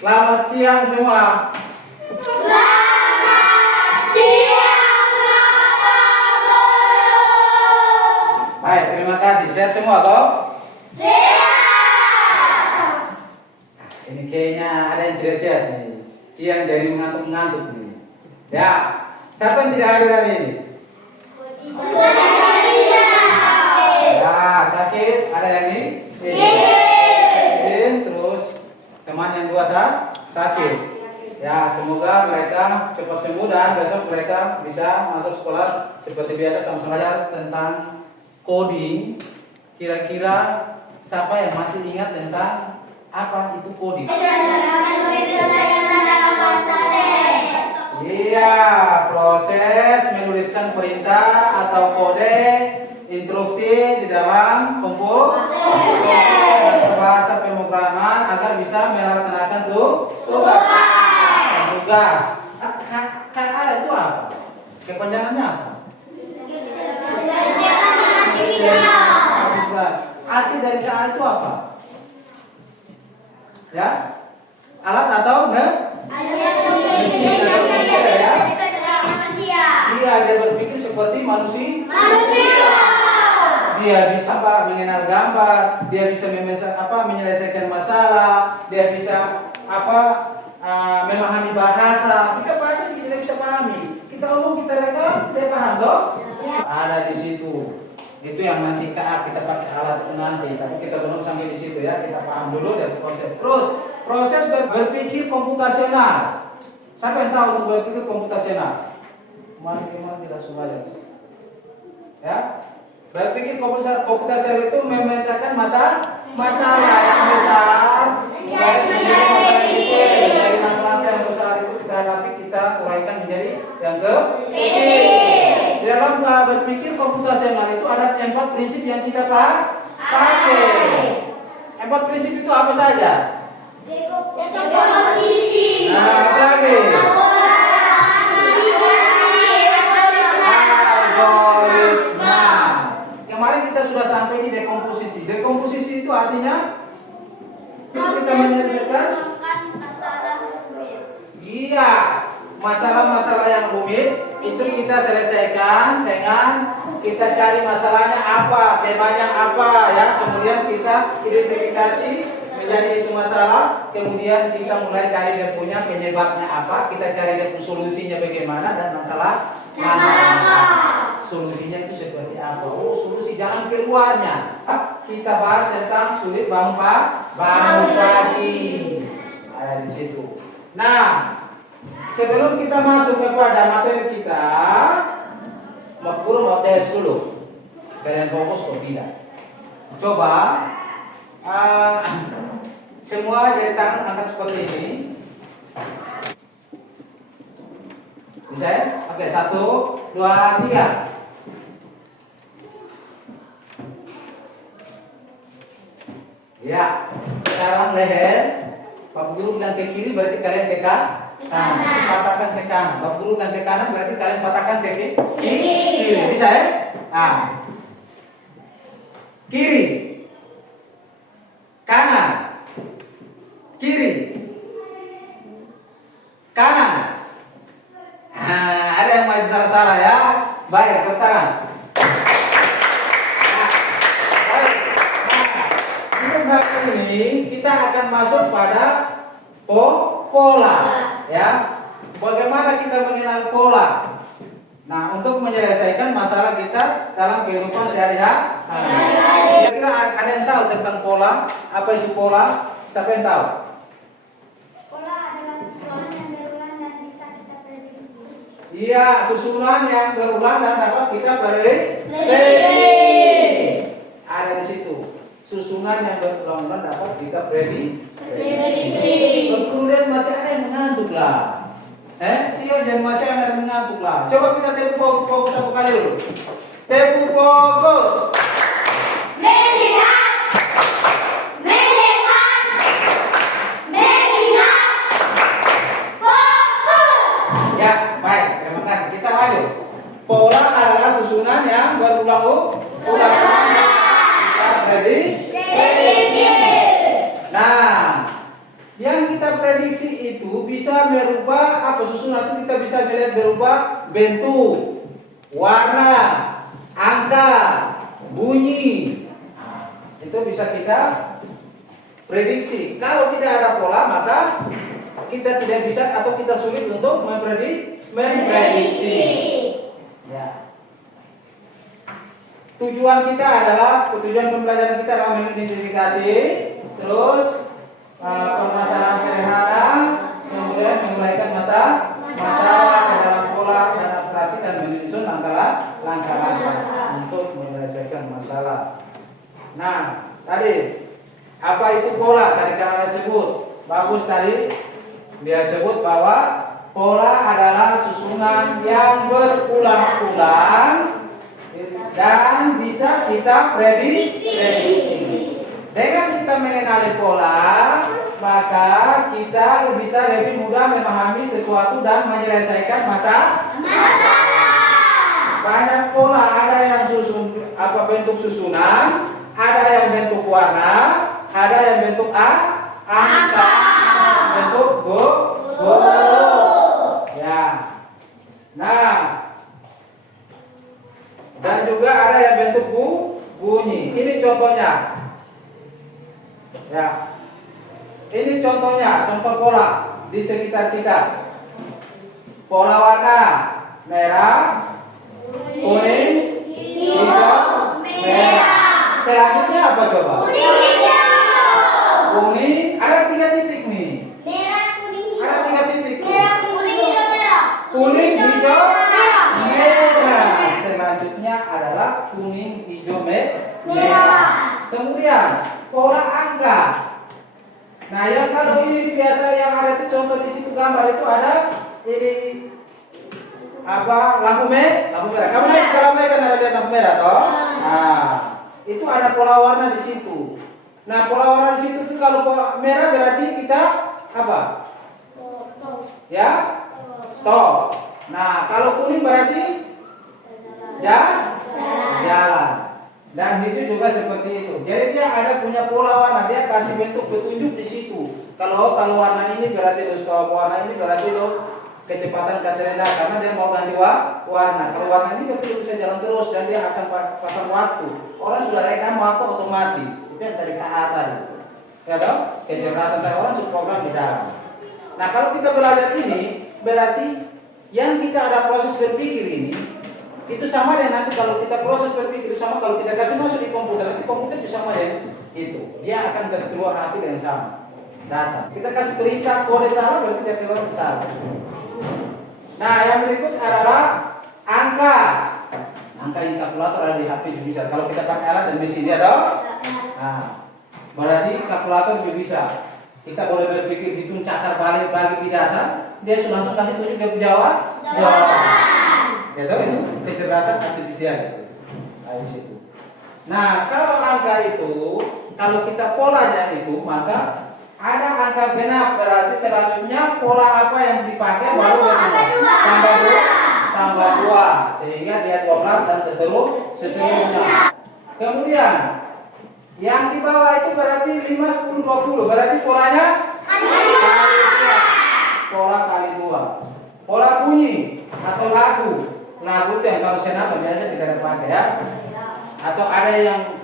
Selamat siang semua. Selamat siang, Bapak Guru. Baik, terima kasih. Sehat semua toh? Siap. Ini kayaknya ada yang tidak sehat nih. Siang dari mengantuk-mengantuk nih. Ya, siapa yang tidak hadir hari ini? Ya, sakit. Ada yang ini? Terus teman yang dua sakit. Ya, semoga mereka cepat sembuh dan besok mereka bisa masuk sekolah seperti biasa sama belajar tentang coding. Kira-kira siapa yang masih ingat tentang apa itu coding? Iya, proses menuliskan perintah atau kode instruksi di dalam komputer atau bahasa pemrograman agar bisa melaksanakan tugas. KA itu apa? Kepanjangannya apa? Arti dari KA itu apa? Ya? Alat atau Iya, dia berpikir seperti manusia. Dia bisa mengenal gambar, dia bisa menyelesaikan masalah, dia bisa memahami bahasa. Kita bahasa kita tidak bisa pahami. Kita omong, kita rekam, dia paham toh? Ada di situ. Itu yang nanti kita pakai alat itu nanti. Tapi kita belum sampai di situ ya. Kita paham dulu dari proses. Terus proses berpikir komputasional. Siapa yang tahu untuk berpikir komputasional? Kemarin kita sudah ya. Berpikir komputasional itu memecahkan masalah yang besar dari langkah yang besar itu kita hadapi, kita uraikan menjadi yang kecil. Di dalam berpikir komputasional itu ada 4 prinsip yang kita pakai. 4 prinsip itu apa saja? Nah, apa lagi? Algoritma. Kemarin kita sudah sampai di dekomposisi. Dekomposisi itu artinya kita menyelesaikan masalah-masalah yang rumit itu kita selesaikan dengan kita cari masalahnya apa, temanya apa ya, kemudian kita identifikasi menjadi itu masalah, kemudian kita mulai cari dia punya penyebabnya apa, kita cari dia solusinya bagaimana dan langkah solusinya itu seperti apa. Oh, solusi jalan keluarnya. Kita bahas tentang sulit bangun pagi. Ada di situ. Nah, sebelum kita masuk kepada materi kita, mau tes dulu. Kalian fokus atau tidak? Coba semua jadi tangan angkat seperti ini. Bisa ya? Oke, 1, 2, 3. Ya, sekarang leher. Bapak Guru bilang ke kiri berarti kalian ke kanan. Patahkan ke kanan. Bapak Guru bilang ke kanan berarti kalian patahkan ke kiri. Bisa ya? Nah. Kiri. Kanan. Kiri. Kanan. Nah, ada yang masih salah-salah ya. Baik, tepuk tangan. Ini kita akan masuk pada pola ya. Bagaimana kita mengenal pola? Nah, untuk menyelesaikan masalah kita dalam kehidupan sehari-hari. Kira-kira ada yang tahu tentang pola? Apa itu pola? Siapa yang tahu? Pola adalah susunan yang berulang dan bisa kita prediksi. Iya, susunan yang berulang dan dapat kita prediksi. Ada di situ. Susunan yang berulang-ulang dapat kita prediksi. Kemudian masih ada yang mengantuk lah. Dan masih ada yang mengantuk lah. Coba kita tepu fokus satu kali dulu. Tepu fokus. Mengingat. Fokus. Ya, baik. Terima kasih. Kita lanjut. Pola adalah susunan yang berulang-ulang. Kita prediksi. Nah, yang kita prediksi itu bisa merubah apa susunan itu, kita bisa melihat berubah bentuk, warna, angka, bunyi. Nah, itu bisa kita prediksi. Kalau tidak ada pola maka kita tidak bisa atau kita sulit untuk memprediksi. Ya. Tujuan pembelajaran kita adalah mengidentifikasi, terus permasalahan sederhana, kemudian menguraikan masalah ke dalam pola dan abstraksi dan menyusun langkah-langkah untuk menyelesaikan masalah. Nah, tadi apa itu pola? Tadi karena sebut bagus tadi dia sebut bahwa pola adalah susunan yang berulang-ulang dan bisa kita prediksi. Dengan kita mengenali pola, maka kita bisa lebih mudah memahami sesuatu dan menyelesaikan masalah. Banyak pola, ada yang bentuk susunan, ada yang bentuk warna, ada yang bentuk angka, bentuk huruf. Ya. Nah, dan juga ada yang bentuk bunyi. Ini contohnya. Ya. Ini contohnya, contoh pola di sekitar kita. Pola warna merah, kuning, hijau, merah. Selanjutnya apa coba? Kuning, ada 3 titik nih. Ada 3 titik. Kuning, hijau, merah. Selanjutnya adalah kuning, hijau, merah. Kemudian pola angka. Nah, yang kalau ini biasa yang ada itu contoh di situ gambar itu ada ini lampu merah. Kamu lihat kalau merah kan ada lampu merah toh? Nah, itu ada pola warna di situ. Nah, pola warna di situ tuh kalau pola merah berarti kita apa? Ya? Stop. Nah, kalau kuning berarti jalan. Dan itu juga seperti itu. Jadi dia ada punya pola warna, dia kasih bentuk petunjuk di situ. Kalau warna ini berarti lo stop, warna ini berarti lo kecepatan kasih rendah karena dia mau ganti warna. Kalau warna ini berarti bisa jalan terus dan dia akan pasang waktu. Orang sudah rekam waktu otomatis. Itu yang dari KA tadi. Ya toh? Kecerdasan orang sudah program di dalam. Nah, kalau kita belajar ini berarti yang kita ada proses berpikir ini itu sama dengan nanti kalau kita proses berpikir sama kalau kita kasih masuk di komputer, nanti komputer itu sama ya itu. Dia akan kasih keluar hasil yang sama. Data. Kita kasih perintah kode salah berarti dia keluar salah. Nah, yang berikut adalah angka. Angka di kalkulator ada di HP juga bisa. Kalau kita pakai alat dan mesin dia dong. Nah, berarti kalkulator juga bisa. Kita boleh berpikir hitung cakar balik bagi data, dia langsung kasih tunjuk dia jawaban. Ya tahu itu kecerdasan artifisial di situ. Nah, kalau angka itu, kalau kita polanya itu, maka ada angka genap berarti selanjutnya pola apa yang dipakai baru tambah 2 sehingga dia 12 dan seterusnya. Kemudian yang di bawah itu berarti 5, 10, 20 berarti polanya kali 2. Pola kali 2. Pola bunyi atau lagu itu yang kalau senam biasa kita pakai ya. Atau ada yang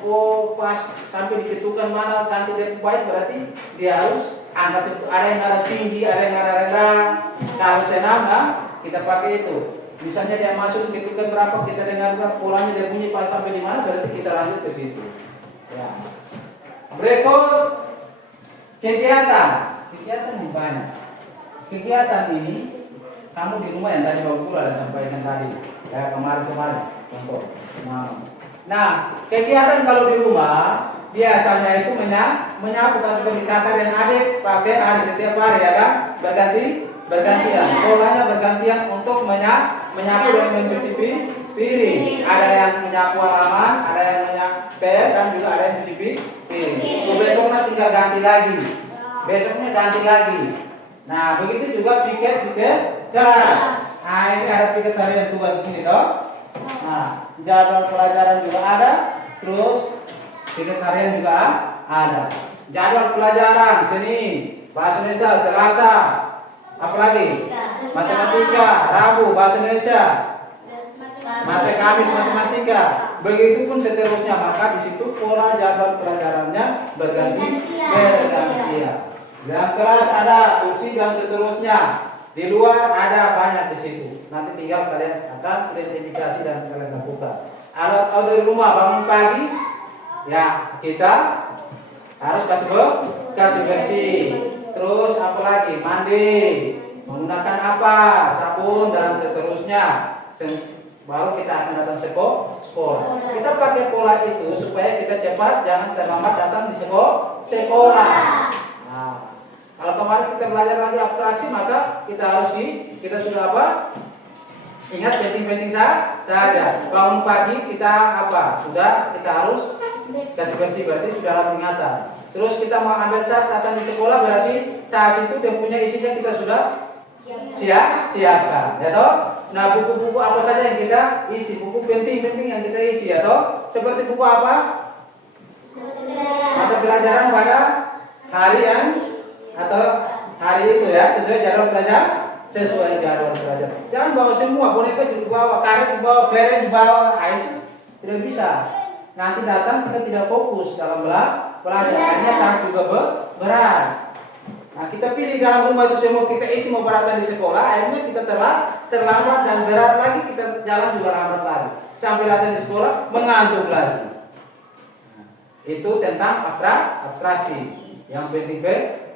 pas sampai diketukan mana ganti dari baik berarti dia harus angkat. Ada yang ada tinggi, ada yang ada rendah. Kalau senam kita pakai itu. Misalnya dia masuk diketukan berapa kita dengarkan polanya dia bunyi pas sampai di mana berarti kita lanjut ke situ. Ya. Berikut kegiatan yang banyak. Kegiatan ini kamu di rumah yang tadi Bapak Guru ada sampaikan tadi, kayak kemarin contoh. Nah, kegiatan kalau di rumah biasanya itu menyapu seperti kakak dan adik pakai hari setiap hari ya kan, bergantian. Polanya bergantian untuk menyapu dan mencuci piring. Ada yang menyapu halaman, ada yang menyapu dan juga ada yang mencuci piring. Besoknya tinggal ganti lagi. Besoknya ganti lagi. Nah, begitu juga piket kelas. Nah, ini ada piket harian tugas di sini toh. Nah, jadwal pelajaran juga ada, terus piket harian juga ada. Jadwal pelajaran seni, bahasa Indonesia Selasa, apalagi matematika, Rabu bahasa Indonesia, Kamis matematika. Begitupun seterusnya, maka di situ pola jadwal pelajarannya bergantian. Dalam kelas ada kursi dan seterusnya. Di luar ada banyak di situ. Nanti tinggal kalian akan identifikasi dan kalian lakukan. Kalau dari rumah bangun pagi, ya kita harus kasih bersih. Terus apalagi mandi, menggunakan apa, sabun dan seterusnya. Baru kita akan datang sekolah. Kita pakai pola itu supaya kita cepat, jangan terlambat datang di sekolah. Nah, kalau kemarin kita belajar lagi abstraksi, maka kita sudah apa? Ingat penting-penting saja. Bangun pagi kita apa? Kita harus kasih bersih, berarti sudah dalam ingatan. Terus kita mau ambil tas datang di sekolah, berarti tas itu yang punya isinya kita sudah siapkan, ya toh? Nah, buku-buku apa saja yang kita isi, buku penting-penting yang kita isi, ya toh? Seperti buku apa? Mata pelajaran pada hari yang atau hari itu ya, sesuai jadwal belajar. Jangan bawa semua, boneka juga bawa, karet dibawa, kelereng dibawa, itu tidak bisa. Nanti datang kita tidak fokus dalam belajar, akhirnya tas juga berat. Nah, kita pilih dalam rumah itu semua kita isi mau beratan di sekolah, akhirnya kita terlambat dan berat lagi, kita jalan juga lambat lagi. Sampai datang di sekolah mengantuk lagi. Nah, itu tentang abstraksi yang penting.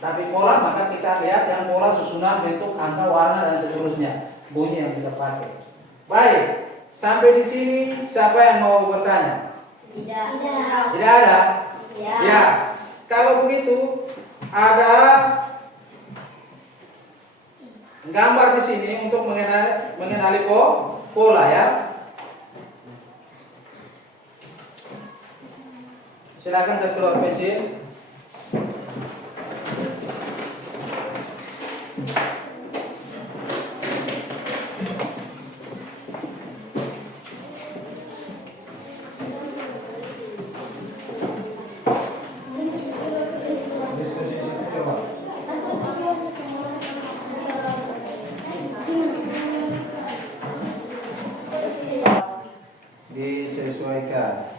Tapi pola, maka kita lihat yang pola susunan, bentuk, angka, warna dan seterusnya, bunyi yang kita pakai. Baik, sampai di sini siapa yang mau bertanya? Tidak ada. Ya. Kalau begitu ada gambar di sini untuk mengenali pola ya. Silakan keluar pensil. Disesuaikan.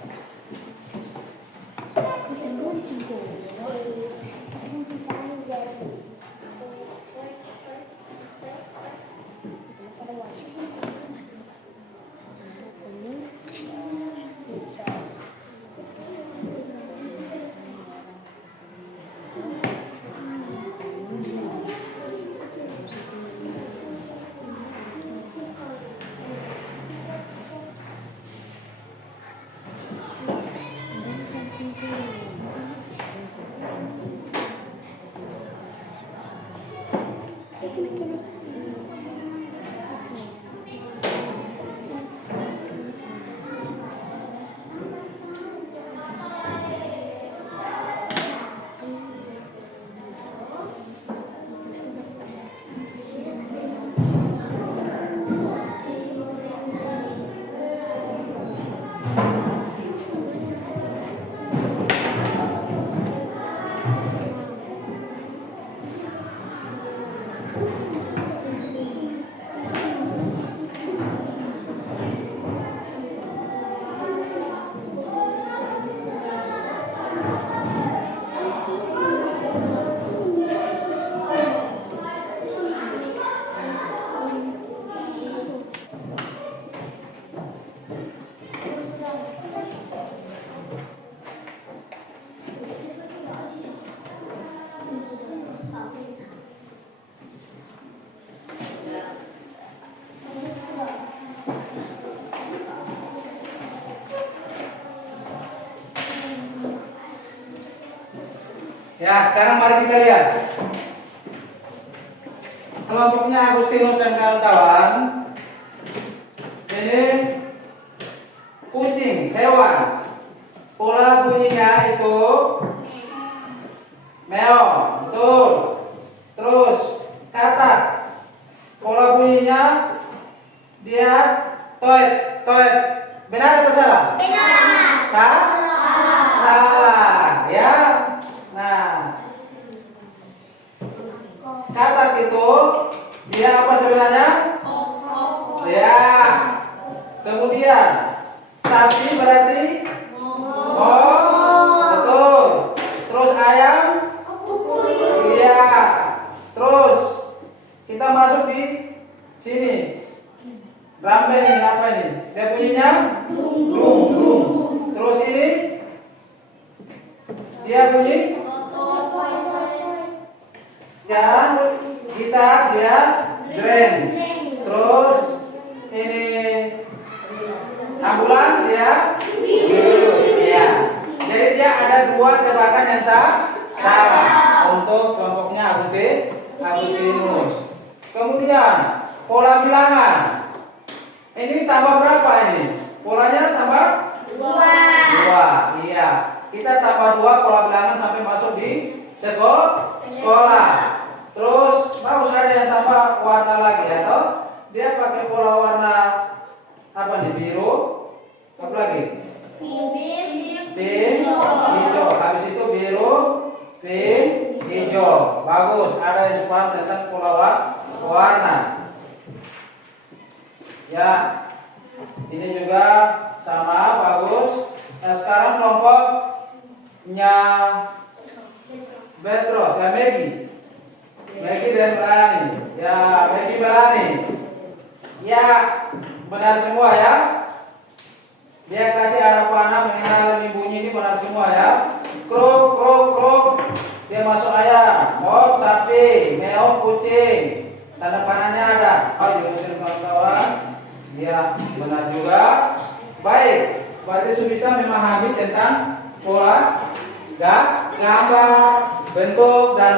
Ya, sekarang mari kita lihat. Kelompoknya Agustinus dan kawan-kawan. Ini kucing, hewan. Pola bunyinya itu meong, betul. Terus katak. Pola bunyinya dia toet. Benar atau salah? Benar. Salah. Ya. Katak itu dia apa sebenarnya? Ya. Kemudian sapi berarti betul. Terus ayam? Iya. Terus kita masuk di sini. Ramben ini apa ini? Dia bunyinya? Dung. Terus ini? Dia bunyi? Ya, gitar dia drum. Terus ini ambulans ya. Ya. Jadi dia ada dua tebakan yang salah untuk kelompoknya Agustinus. Kemudian pola bilangan. Ini tambah berapa ini? Polanya tambah 2. Iya. Kita tambah 2 pola bilangan sampai masuk di sekolah. Terus mau ada yang tambah warna lagi atau dia pakai pola warna apa nih? Biru. Apa lagi? Pink, hijau. Habis itu biru, pink, hijau. Bagus. Ada yang paham tentang pola warna. Ya. Ini juga sama, bagus. Nah, sekarang kelompoknya Petros, Maggie dan Melani. Ya, Maggie Melani. Ya, benar semua ya. Dia kasih arah panah mengenal bunyi ini benar semua ya. Kruk, kruk, kruk. Dia masuk ayam. Mop sapi, meong kucing. Tanda panahnya ada. Oh, jelasin kawan-kawan. Ya, benar juga. Baik, berarti sudah bisa memahami tentang pola gambar, bentuk dan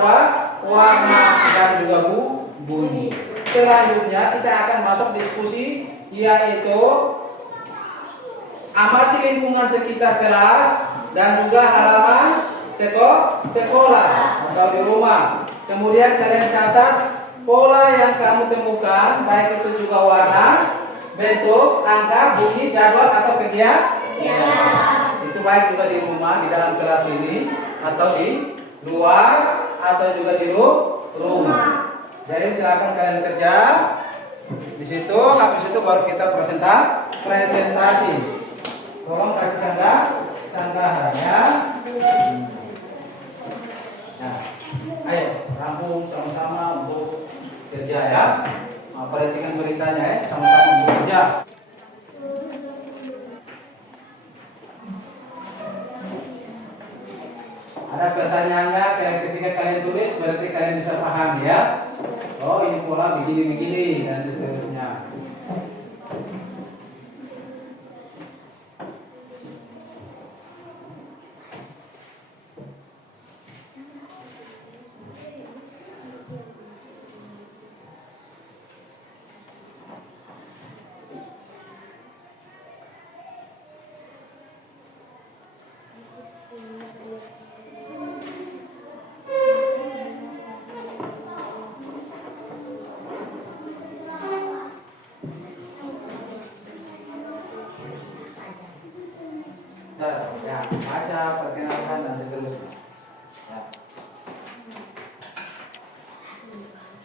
warna dan juga bunyi. Selanjutnya kita akan masuk diskusi, yaitu amati lingkungan sekitar kelas dan juga halaman sekolah atau di rumah. Kemudian kalian catat pola yang kamu temukan, baik itu juga warna, bentuk, angka, bunyi, jadwal atau kegiatan. Itu baik juga di rumah, di dalam kelas ini, atau di luar, atau juga di rumah. Jadi silakan kalian kerja di situ. Habis itu baru kita presentasi. Tolong kasih sanggahannya. Nah, ayo rampung sama-sama untuk kerja ya. Perhatikan beritanya ya, sama-sama untuk kerja. Ada pertanyaannya, ketika kalian tulis berarti kalian bisa paham ya. Oh, ini pola begini dan seterusnya. Ya, baca, perkenalkan dan seterusnya. Ya.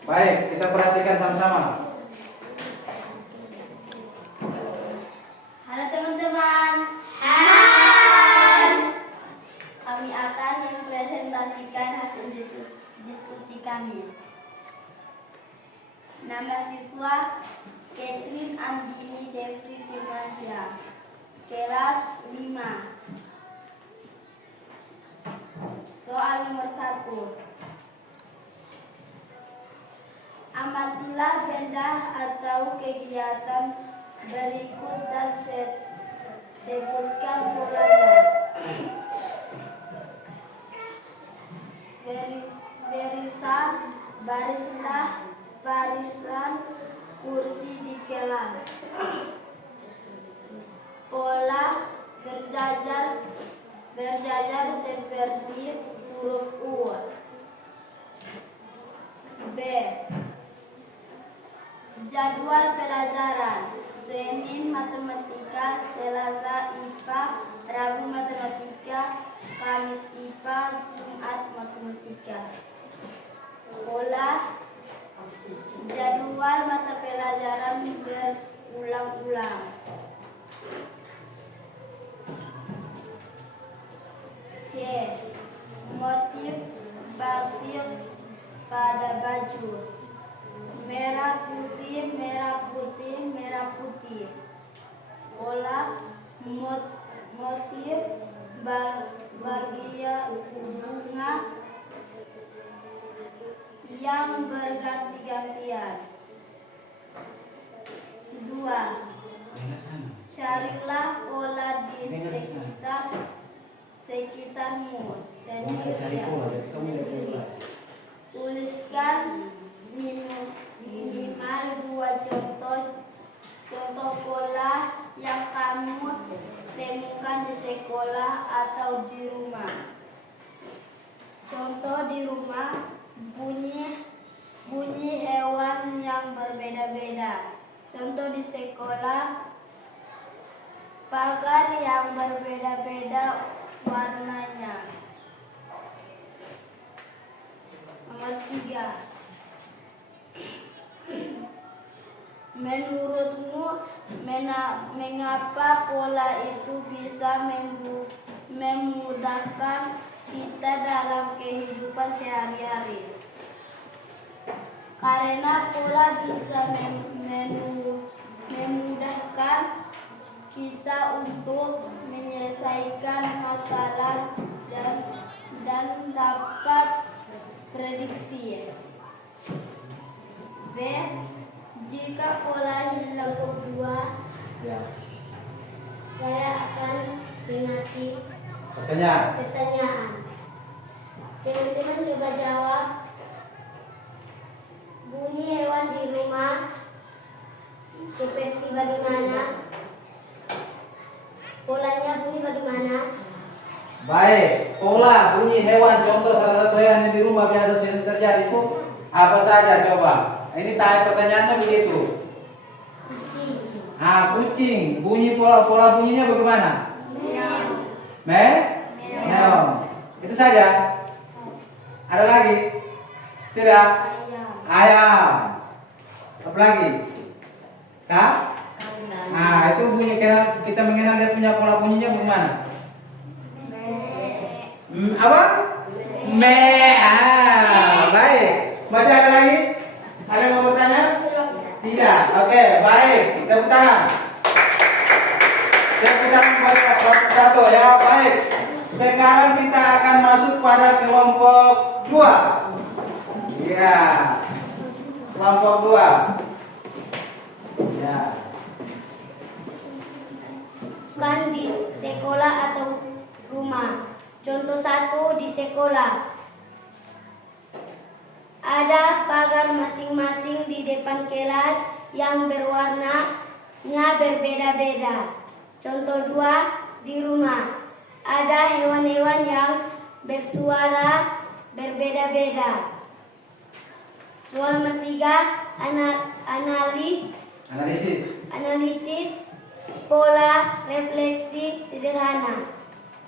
Baik, kita perhatikan sama-sama. Halo teman-teman. Hai. Kami akan mempresentasikan hasil diskusi kami. Nama siswa Catherine Anjini Devri Firmansyah, kelas 5. Soal nomor 1. Amatilah benda atau kegiatan berikut dan sebutkan polanya. Barisan kursi di kelas. Pola berjajar seperti huruf U. B. Jadwal pelajaran: Senin matematika, Selasa IPA, Rabu matematika, Kamis IPA, Jumat matematika. baju. Merah putih, merah putih, merah putih. Pola motif bagian bunga yang berganti-gantian. 2. Carilah pola di sekitarmu sendirian. Tuliskan minimal 2 contoh pola yang kamu temukan di sekolah atau di rumah. Contoh di rumah, bunyi hewan yang berbeda-beda. Contoh di sekolah, pagar yang berbeda-beda warnanya. Nomor 3. Menurutmu, mengapa pola itu bisa memudahkan kita dalam kehidupan sehari-hari? Karena pola bisa memudahkan kita untuk menyelesaikan masalah dan dapat prediksi. B. Jika pola hilang kedua, saya akan mengasih pertanyaan. Teman-teman coba jawab. Bunyi hewan di rumah seperti bagaimana? Polanya bunyi bagaimana? Baik, pola bunyi hewan, contoh salah satu hewan yang di rumah biasa sering terjadi itu apa saja coba? Ini pertanyaannya begitu. Kucing. Bunyi pola bunyinya bagaimana? Meow. Itu saja. Ada lagi? Tidak. Ayam. Apa lagi? Itu bunyi kita mengenal dia punya pola bunyinya bagaimana? Apa? Baik. Masih ada lagi? Ada yang mau bertanya? Tidak. Oke, baik. Tepuk tangan. Tepuk tangan pada kelompok 1 ya. Baik. Sekarang kita akan masuk pada kelompok 2. Iya. Kelompok 2. Ya. Bukan di sekolah atau rumah. Contoh 1 di sekolah. Ada pagar masing-masing di depan kelas yang berwarnanya berbeda-beda. Contoh 2 di rumah. Ada hewan-hewan yang bersuara berbeda-beda. Soal nomor 3, analisis pola refleksi sederhana.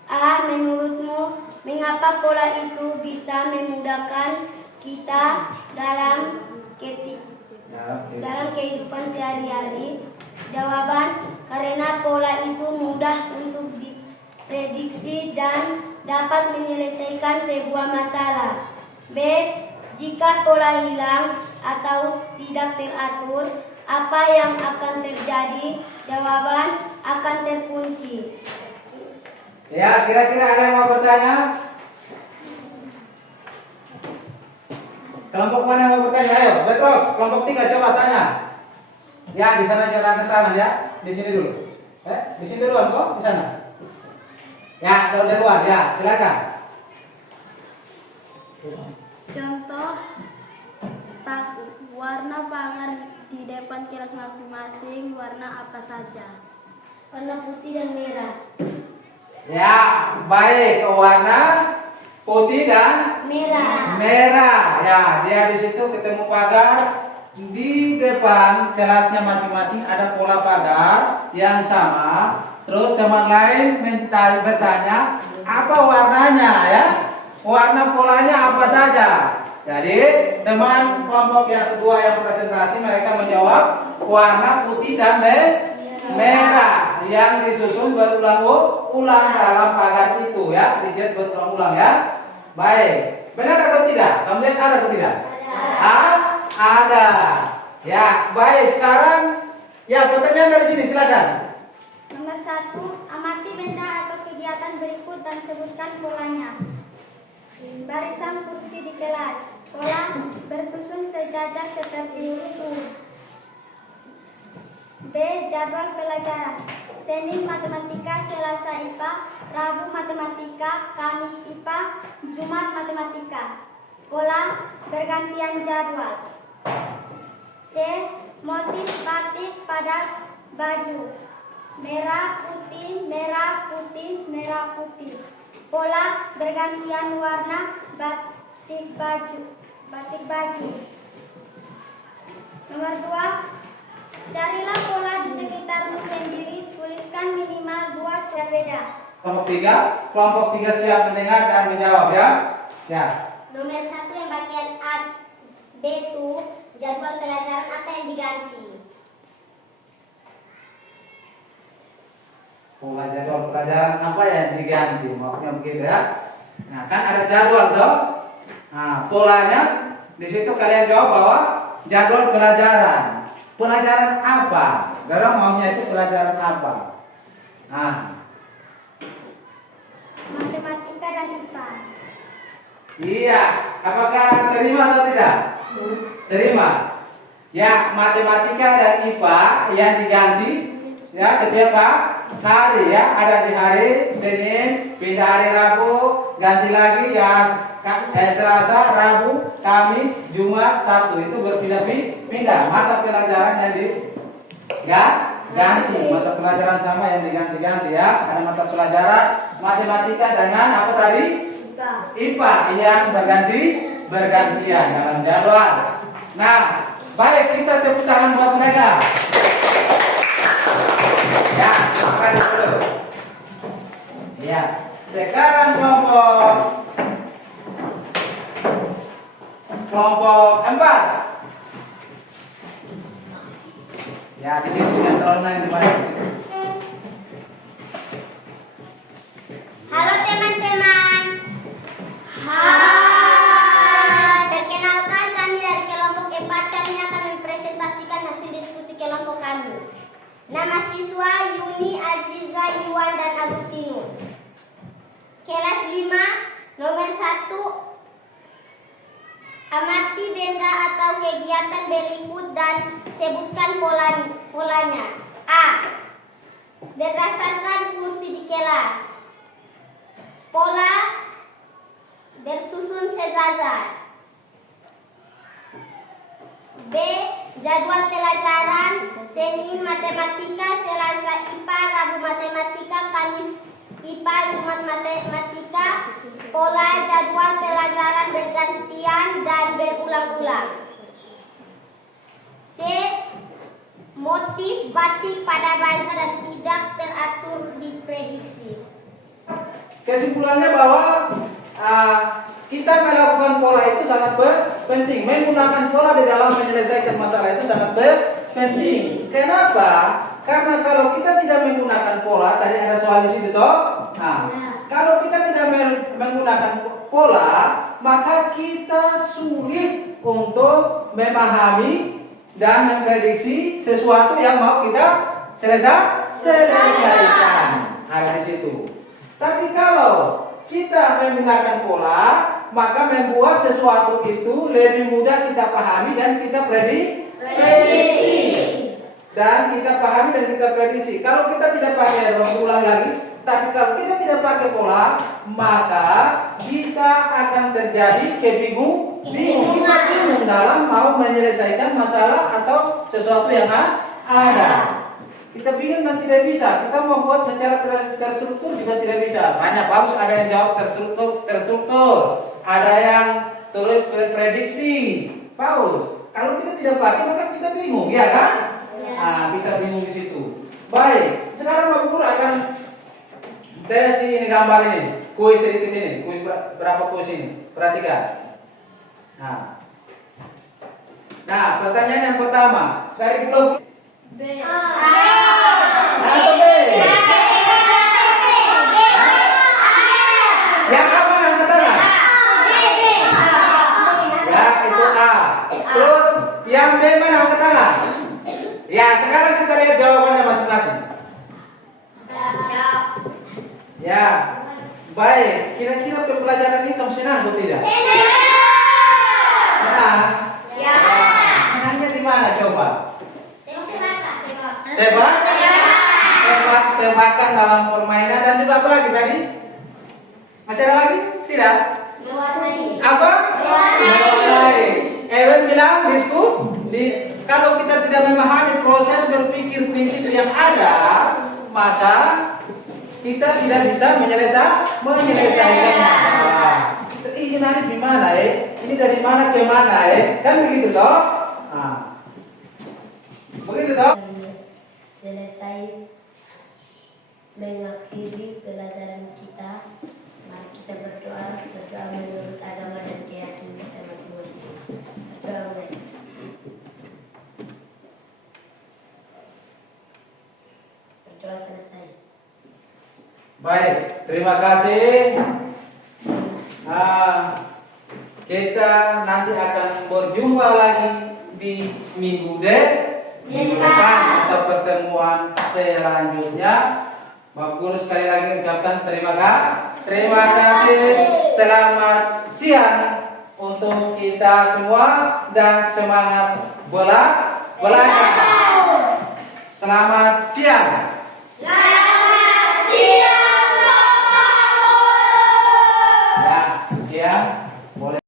A. Menurutmu, mengapa pola itu bisa memudahkan kita dalam kehidupan sehari-hari? Jawaban, karena pola itu mudah untuk diprediksi dan dapat menyelesaikan sebuah masalah. B. Jika pola hilang atau tidak teratur, apa yang akan terjadi? Jawaban, akan terkunci. Ya, kira-kira ada yang mau bertanya? Kelompok mana yang mau bertanya? Ayo, betul. Kelompok 3 coba tanya. Ya, di sana jangan angkat tangan ya. Di sini dulu. Di sini duluan kok, di sana. Ya, dari luar ya, silakan. Contoh, warna pagar di depan kelas masing-masing warna apa saja? Warna putih dan merah. Ya, baik. Warna putih dan merah. Ya, dia di situ ketemu pagar. Di depan kelasnya masing-masing ada pola pagar yang sama. Terus teman lain bertanya, apa warnanya ya? Warna polanya apa saja? Jadi teman kelompok yang kedua yang presentasi mereka menjawab warna putih dan merah yang disusun berulang-ulang dalam pagar itu ya, dicat berulang-ulang ya. Baik, benar atau tidak? Kamu lihat ada atau tidak? Ada. Ya, baik. Sekarang ya pertanyaan dari sini silakan. Nomor 1, amati benda atau kegiatan berikut dan sebutkan polanya. Barisan kursi di kelas. Pola bersusun sejajar seperti urut. B. Jadwal pelajaran. Senin matematika, Selasa IPA, Rabu matematika, Kamis IPA, Jumat matematika. Pola bergantian jadwal. C. Motif batik pada baju. Merah, putih, merah, putih, merah, putih. Pola bergantian warna batik baju. Nomor 2, carilah pola di sekitarmu sendiri. Tuliskan minimal 2 berbeda. Kelompok tiga siap mendengar dan menjawab ya. Ya. Nomor 1 yang bagian A, B itu jadwal pelajaran apa yang diganti? Pola jadwal pelajaran apa yang diganti? Maksudnya begitu ya. Nah, kan ada jadwal dong. Nah, polanya di situ kalian jawab bahwa jadwal pelajaran. Pelajaran apa? Dorong maunya itu pelajaran apa? Nah, Matematika dan IPA. iya. Apakah terima atau tidak? Terima. Ya, matematika dan IPA yang diganti ya setiap hari ya, ada di hari Senin, pindah hari Rabu, ganti lagi ya Selasa, Rabu, Kamis, Jumat, Sabtu itu berpindah-pindah mata pelajaran yang ganti, mata pelajaran sama yang diganti-ganti ya. Ada mata pelajaran matematika dengan apa tadi? IPA yang bergantian dalam jadwal. Nah, baik, kita tepuk tangan buat mereka. Ya, makasih dulu. Ya, sekarang kelompok 4. Ya, di situ yang terlalu naik di mana di situ. Halo teman-teman. Hai. Perkenalkan, kami dari kelompok 4. Kami akan mempresentasikan hasil diskusi kelompok kami. Nama siswa Yuni, Aziza, Iwan, dan Agustinus. Kelas 5, nomor 1. Amati benda atau kegiatan berikut dan sebutkan polanya. A. Berdasarkan kursi di kelas. Pola bersusun sejajar. B. Jadwal pelajaran. Senin matematika, Selasa IPA, Rabu matematika, Kamis IPA, Jumat matematika. Pola jadwal pelajaran bergantian dan berulang-ulang. C. Motif batik pada baju dan tidak teratur diprediksi. Kesimpulannya bahwa kita melakukan pola itu sangat penting. Menggunakan pola di dalam menyelesaikan masalah itu sangat penting. Kenapa? Karena kalau kita tidak menggunakan pola, tadi ada soal di situ toh. Nah, kalau kita tidak menggunakan pola, maka kita sulit untuk memahami dan memprediksi sesuatu yang mau kita selesaikan. Ada di situ. Tapi kalau kita menggunakan pola, maka membuat sesuatu itu lebih mudah kita pahami dan kita prediksi. Dan kita pahami dan kita prediksi. Kalau kita tidak pakai, ulang lagi. Tapi kalau kita tidak pakai pola, maka kita akan terjadi bingung. Kita bingung dalam mau menyelesaikan masalah atau sesuatu yang ada. Kita bingung dan tidak bisa. Kita mau buat secara terstruktur juga tidak bisa. Banyak bagus, ada yang jawab terstruktur, ada yang tulis prediksi. Paus. Kalau kita tidak pakai maka kita bingung, ya kan? Nah, kita bingung di situ. Baik, sekarang Pak Guru akan tes di ini gambar ini, kuis sedikit ini, kuis berapa kuis ini? Perhatikan. Nah, pertanyaan yang pertama dari pulau B. atau B? Yang apa yang pertama? Ya, itu A. Terus Yang B mana angkat tangan? Ya, sekarang kita lihat jawabannya masing-masing. Ya, baik. Kira-kira pembelajaran ini kamu senang atau tidak? Senang? Ya. Senangnya di mana coba? Tembak. Tembak? Tembakan dalam permainan dan juga apa lagi tadi? Masih ada lagi? Tidak? Apa? Mewarnai. Ewen bilang kalau kita tidak memahami proses berpikir prinsip yang ada, maka kita tidak bisa menyelesaikan masalah. Ini nanti di mana Ini dari mana ke mana Kan begitu toh? Nah. Begitu toh? Selesai mengakhiri pelajaran kita, mari kita berdoa menurut agama dan keyakinan kita masing-masing. Berdoa baik. Berdoa selesai. Baik, terima kasih. Kita nanti akan berjumpa lagi di minggu depan atau pertemuan selanjutnya. Bapak Guru sekali lagi ucapkan terima kasih. Selamat siang untuk kita semua dan semangat belajar. Selamat siang.